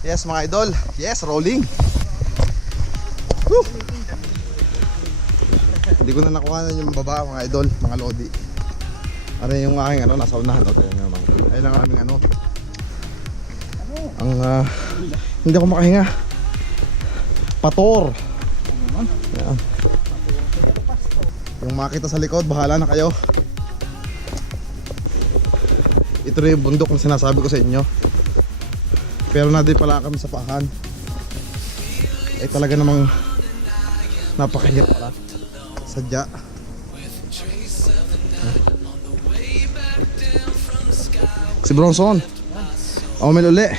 Yes mga idol. Yes, rolling. Woo! Hindi ko na nakuha yung baba mga idol, mga lodi. Ano yung aking ano, nasa unahan. O, tayo naman. Ayun ang aming ano. Ang hindi ako makahinga. Pator. Ayan. Yung makita sa likod, bahala na kayo. Ito rin yung bundok na sinasabi ko sa inyo. Pero na din pala kami sa paahan. Ay talaga namang napakahirap pala. Sadya. Si Bronson. Omel uli.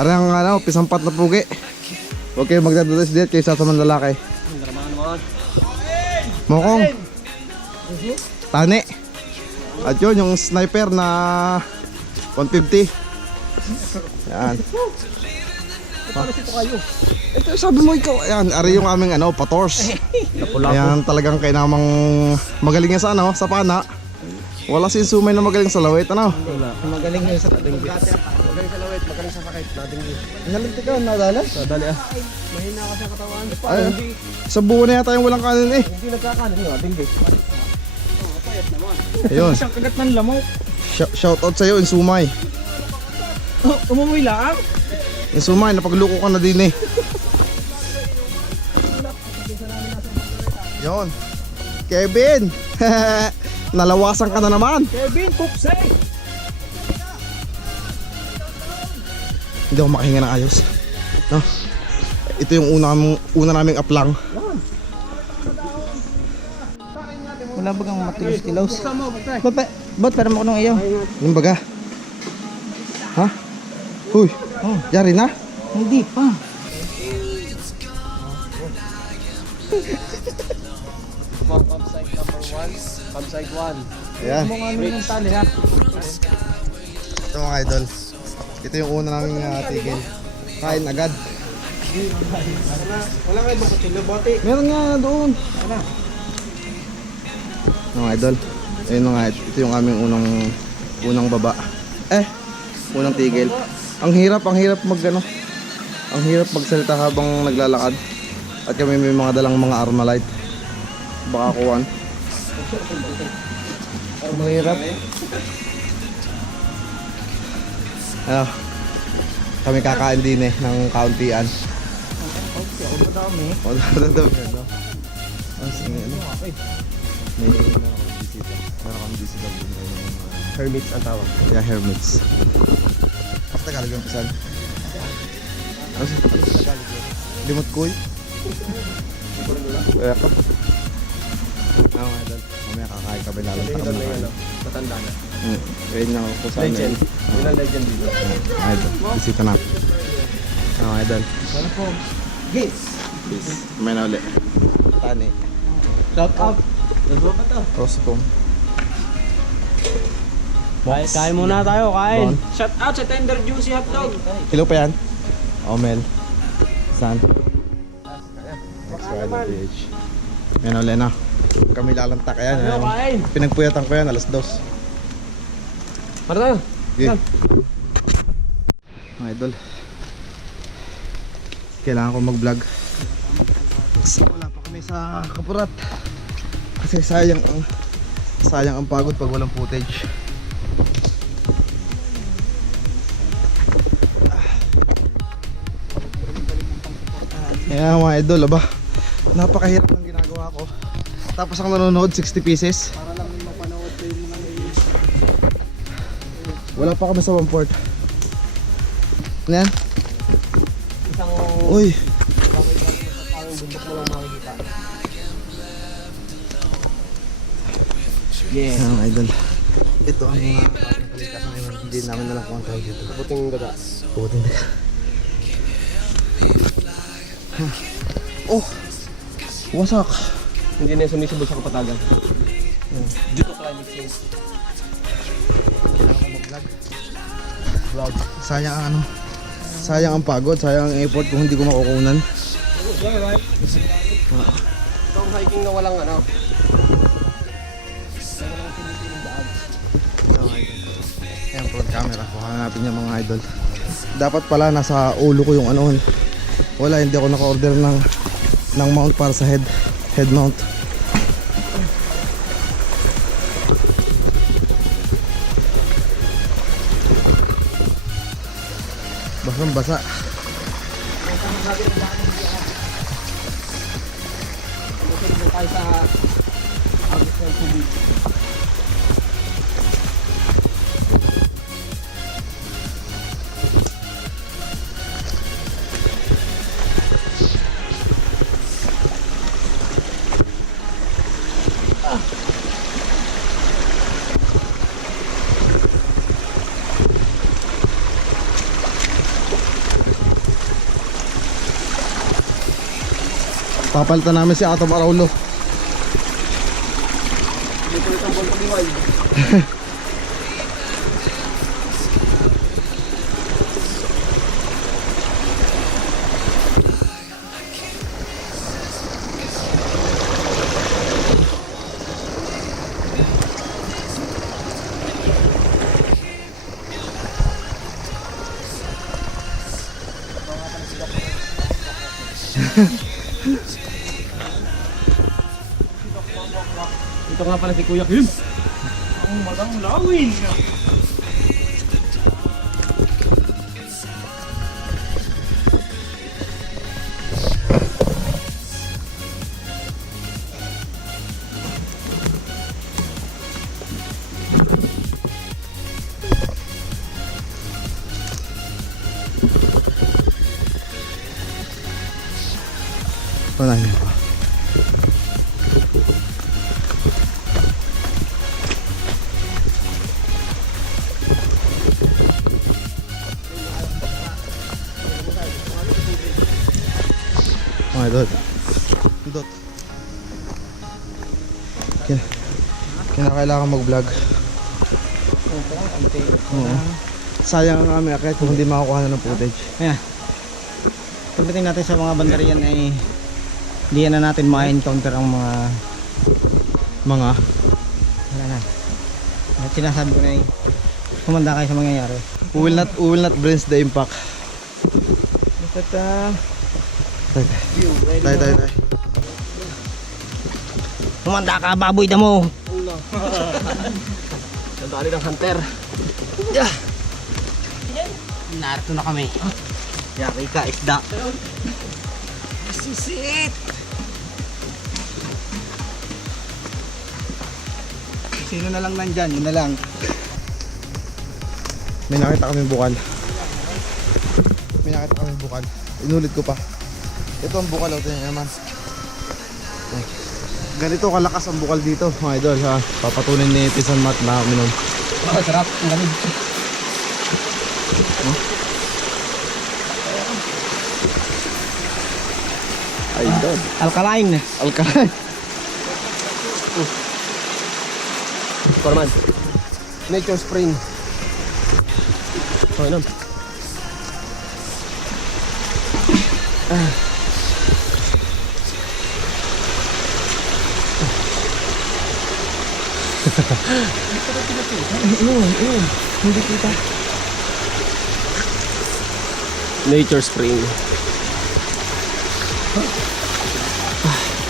Arang ano, pisampat na pugi. Huwag kayo magdadadas diet kayo sa mga lalaki. Mokong. Tani. At yun yung sniper na 150. Yan. Ito sabi mo ikaw. Ayan, ari yung aming ano, pators. Ayan talagang kainamang magaling yan sa ano, sa pana. Wala si Sumay na magaling sa lawit, ano? Wala. Magaling yun sa tading bit. Magaling sa lawit, magaling sa sakit, tading bit. Nalinti ka, nadali? Nadali ah. Mahina ka sa katawan. Ay, sa buo na yata yung walang kanin eh. Hindi nagkakanin yung tading bit. Payat naman. Ayun. Isang kagat ng lamok. Shout out sa'yo, Insumay. Umuwi lang? Insumay, napagluko ka na din eh. Yun. Kevin! Nalawasan ka na naman. Kevin, pupse! Hindi ako makahinga ng ayos. No? Ito yung una naming aplang. Wala bagang matilos-tilos. Ba't para mo ko nung iyo? Yung baga? Ha? Huy, yari na? Hindi pa. Campsite number 1, campsite 1. Ayan. Mga ano yung tali ha? Ito mga idol. Ito yung una naming tigil. Kain agad. Wala kayo bang kutsilyo, bote? Meron nga doon. Ano? Mga idol. Ayun nga, ito yung aming unang baba. Unang tigil. Ang hirap mag ano. Ang hirap magsalita habang naglalakad. At kami may mga dalang mga Armalite. Baka kuwan. Mahirap. Ano? Kami kakain din eh ng kauntian. Ang dami. O, dadami ano? Sige, ano? May bisita. Meron kami bisita din. Hermits ang tawag. Yeah, hermits. Kasi Tagalog yung pisan. Ano sa Tagalog yun? Limot kuy? Kaya ko. Mga idol. Mamaya kakain kami nalang Ito na yun, matanda na. Kaya nyo ako sa Legend. Yun ang legend dito. Idol. Bisita na. Mga idol. Ano po? Gis! Peace. May na ulit. Tani. Shout out! Nagbo ba to? Roscom. Kain muna tayo, kain. Bon. Shout out sa Tender Juicy Hotdog. Kilo pa yan? Omel. San? xRiderPH. Yan ulit na. Kami lalanta kaya. Ano, kain? Pinagpuyatan ko yan, alas 2. Para tayo. Okay. Mga idol. Kailangan ko mag-vlog. Wala pa kami sa kapurat. Kasi sayang ang pagod pag walang footage. Kaya mga idol, aba, napakahirap ng ginagawa ko. Tapos ang nanonood 60 pieces. Para lang mapanood ko yung mga Wala pa kami sa 1/4. Ano yan? isang Uy, parang bundok mo lang makikita. Yeah. mga idol. Ito ang mga kalikasan ngayon. Hindi namin nalang kung ang tawag dito. Puting daga. Putin na. Oh! Wasak! Hindi na sumisubol sa kapatagan. Dito climate change. Kailangan ko mag-vlog. Vlog. Sayang ang ano. Sayang ang pagod. Sayang ang effort kung hindi ko makukunan. Yeah, right? Itong hiking na walang ano. Ayan, front camera. Kuha natin yung mga idol. Dapat pala nasa ulo ko yung ano. Wala, hindi ako naka-order ng mount para sa head mount. Basang basa. Papalitan namin si Atom Araulo. Ito nga pala si Kuya Kim. Ang magang lawin. Panahin ko. Dot. Kinakailangan mag-vlog. Oo. Sayang ang aming akit kung hindi makakuha na ng footage. Ayan. Pagdating natin sa mga bandariyan ay hindi na natin ma-encounter ang mga Wala na. At sinasabi ko na ay kumanda kayo sa mangyayari. We will not brains the impact. Basta Tay. kumanda ka, baboy damo. Nadali ng hunter. Narito na kami. Yaki ka, isda. Sisit! Sino na lang nandyan? Yun na lang. May nakita kami bukal. Inulit ko pa. Ito ang bukal, ito niya naman. Ganito kalakas ang bukal dito, mga idol, ha. Papatunin ni Pisan Mat na uminom. Sarap. Ang lamig. Idol. Alkaline. Korman. Nature Spring. Okay na. Hindi kita. Nature Spring.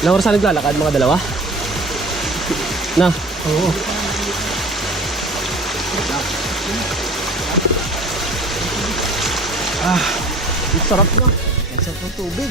Ilang oras na naglalakad? Mga dalawa? Na? Oo. Ang sarap na. Ang sarap ng tubig.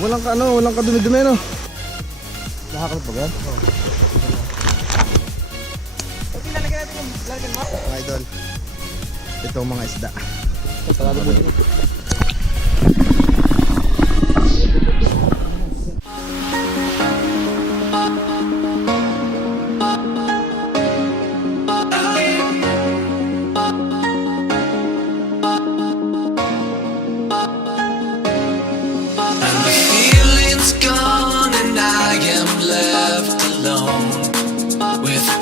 Walang kadumi-dumi, no? Nakakalat ba yan? Oo. Mga idol, ito ang mga isda. Sarado mo dito.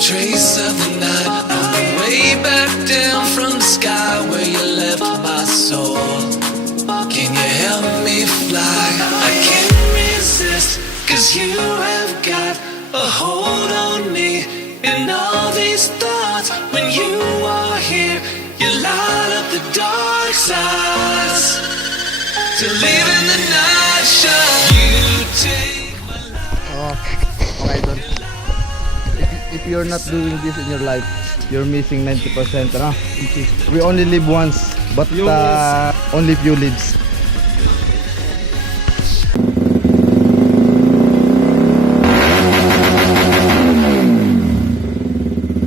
Trace of the night on the way back down from the sky where you left my soul. Can you help me fly? I can't resist, 'cause you have got a hold on me. And all these thoughts, when you are here, you light up the dark stars to live in the night shine. You take Oh, okay idol. If you're not doing this in your life, you're missing 90%, ano? We only live once, but only few lives.